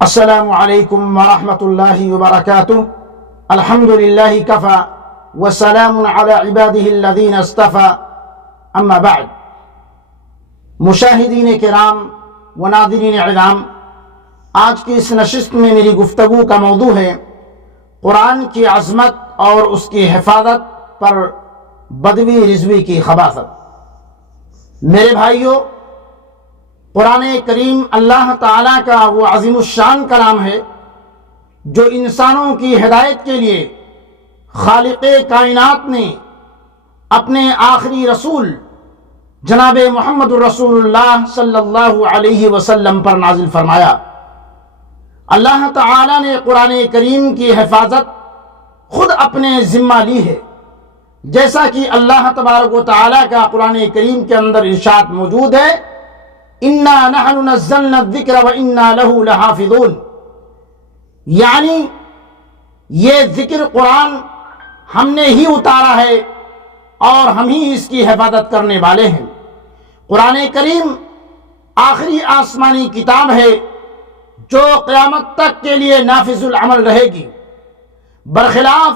السلام علیکم ورحمۃ اللہ وبرکاتہ۔ الحمد للہ کفا وسلام علی عبادہ الذین اصطفى، اما بعد۔ مشاہدین کرام و ناظرین اعظام، آج کی اس نشست میں میری گفتگو کا موضوع ہے قرآن کی عظمت اور اس کی حفاظت پر بدوی رضوی کی خباثت۔ میرے بھائیو، قرآن کریم اللہ تعالیٰ کا وہ عظیم الشان کلام ہے جو انسانوں کی ہدایت کے لیے خالق کائنات نے اپنے آخری رسول جناب محمد الرسول اللہ صلی اللہ علیہ وسلم پر نازل فرمایا۔ اللہ تعالیٰ نے قرآن کریم کی حفاظت خود اپنے ذمہ لی ہے، جیسا کہ اللہ تبارک و تعالیٰ کا قرآن کریم کے اندر ارشاد موجود ہے، اِنَّا نَحْنُ نَزَّلْنَا الذِّكْرَ وَإِنَّا لَهُ لَحَافِظُونَ، یعنی یہ ذکر قرآن ہم نے ہی اتارا ہے اور ہم ہی اس کی حفاظت کرنے والے ہیں۔ قرآن کریم آخری آسمانی کتاب ہے جو قیامت تک کے لیے نافذ العمل رہے گی، برخلاف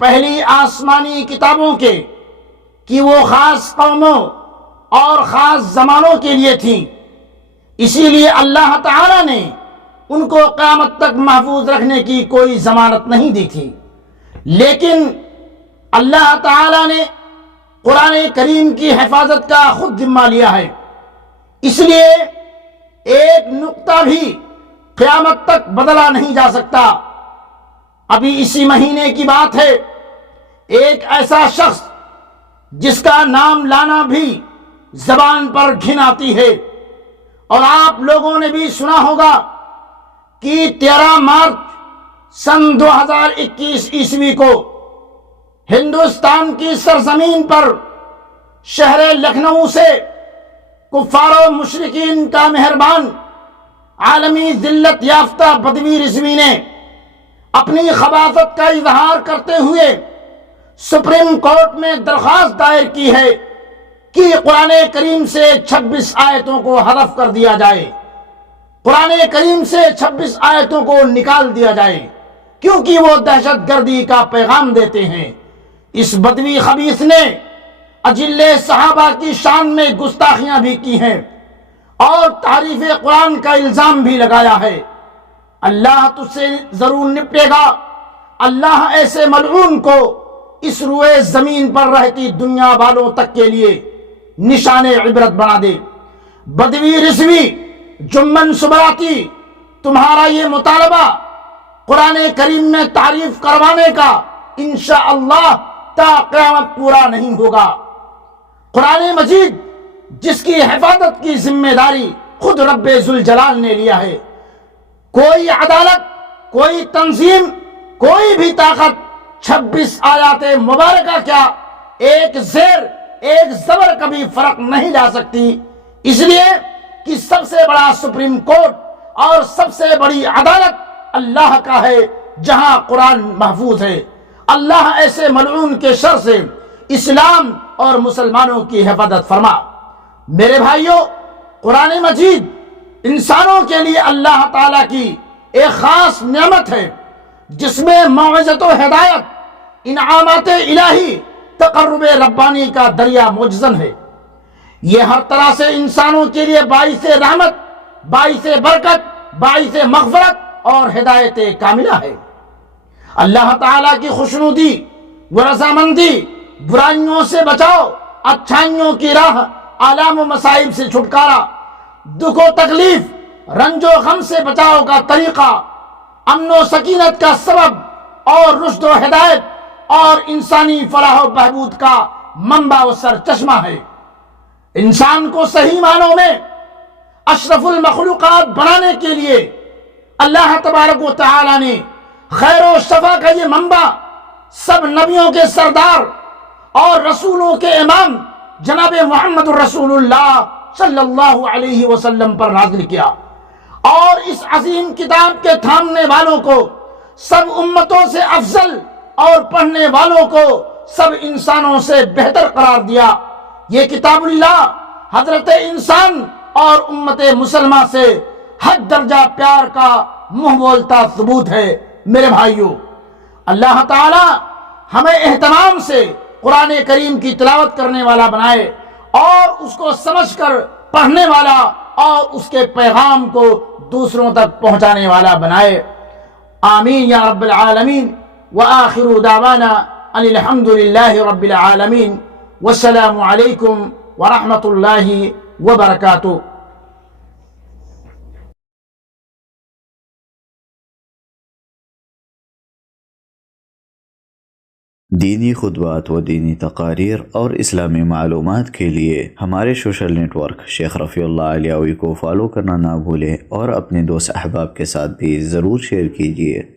پہلی آسمانی کتابوں کے کہ وہ خاص قوموں اور خاص زمانوں کے لیے تھیں، اسی لیے اللہ تعالیٰ نے ان کو قیامت تک محفوظ رکھنے کی کوئی ضمانت نہیں دی تھی۔ لیکن اللہ تعالیٰ نے قرآن کریم کی حفاظت کا خود ذمہ لیا ہے، اس لیے ایک نقطہ بھی قیامت تک بدلا نہیں جا سکتا۔ ابھی اسی مہینے کی بات ہے، ایک ایسا شخص جس کا نام لانا بھی زبان پر گھن آتی ہے، اور آپ لوگوں نے بھی سنا ہوگا کہ 13 مارچ سن 2021 عیسوی کو ہندوستان کی سرزمین پر شہر لکھنؤ سے کفار و مشرکین کا مہربان عالمی ذلت یافتہ بدوی رضوی نے اپنی خباثت کا اظہار کرتے ہوئے سپریم کورٹ میں درخواست دائر کی ہے کہ قرآن کریم سے 26 آیتوں کو حذف کر دیا جائے، قرآن کریم سے 26 آیتوں کو نکال دیا جائے، کیونکہ وہ دہشت گردی کا پیغام دیتے ہیں۔ اس بدوی خبیث نے اجل صحابہ کی شان میں گستاخیاں بھی کی ہیں اور تعریف قرآن کا الزام بھی لگایا ہے۔ اللہ تجھ سے ضرور نپٹے گا، اللہ ایسے ملعون کو اس روئے زمین پر رہتی دنیا والوں تک کے لیے نشان عبرت بنا دے۔ بدوی رضوی جمن سبراتی، تمہارا یہ مطالبہ قرآن کریم میں تعریف کروانے کا انشاءاللہ تا قیامت پورا نہیں ہوگا۔ قرآن مجید جس کی حفاظت کی ذمہ داری خود رب ذوالجلال نے لیا ہے، کوئی عدالت، کوئی تنظیم، کوئی بھی طاقت 26 آیات مبارکہ کیا ایک زیر ایک زبر کبھی فرق نہیں لا سکتی، اس لیے کہ سب سے بڑا سپریم کورٹ اور سب سے بڑی عدالت اللہ کا ہے جہاں قرآن محفوظ ہے۔ اللہ ایسے ملعون کے شر سے اسلام اور مسلمانوں کی حفاظت فرما۔ میرے بھائیوں، قرآن مجید انسانوں کے لیے اللہ تعالیٰ کی ایک خاص نعمت ہے جس میں موعظت و ہدایت، انعامات الہی، تقرب ربانی کا دریا موجزن ہے۔ یہ ہر طرح سے انسانوں کے لیے باعث رحمت، باعث برکت، باعث مغفرت اور ہدایت کاملہ ہے۔ اللہ تعالیٰ کی خوشنودی و رضامندی، برائیوں سے بچاؤ، اچھائیوں کی راہ، آلام و مصائب سے چھٹکارا، دکھ و تکلیف، رنج و غم سے بچاؤ کا طریقہ، امن و سکینت کا سبب اور رشد و ہدایت اور انسانی فلاح و بہبود کا منبع و سر چشمہ ہے۔ انسان کو صحیح معنوں میں اشرف المخلوقات بنانے کے لیے اللہ تبارک و تعالی نے خیر و شفا کا یہ منبع سب نبیوں کے سردار اور رسولوں کے امام جناب محمد الرسول اللہ صلی اللہ علیہ وسلم پر نازل کیا، اور اس عظیم کتاب کے تھامنے والوں کو سب امتوں سے افضل اور پڑھنے والوں کو سب انسانوں سے بہتر قرار دیا۔ یہ کتاب اللہ حضرت انسان اور امت مسلمہ سے حد درجہ پیار کا منہ بولتا ثبوت ہے۔ میرے بھائیوں، اللہ تعالی ہمیں اہتمام سے قرآن کریم کی تلاوت کرنے والا بنائے اور اس کو سمجھ کر پڑھنے والا اور اس کے پیغام کو دوسروں تک پہنچانے والا بنائے۔ آمین یا رب العالمین۔ وآخر دعوانا ان الحمد للہ رب العالمین، والسلام علیکم ورحمۃ اللہ وبرکاتہ۔ دینی خطبات و دینی تقاریر اور اسلامی معلومات کے لیے ہمارے سوشل نیٹ ورک شیخ رفیع اللہ علیوی کو فالو کرنا نہ بھولیں اور اپنے دوست احباب کے ساتھ بھی ضرور شیئر کیجیے۔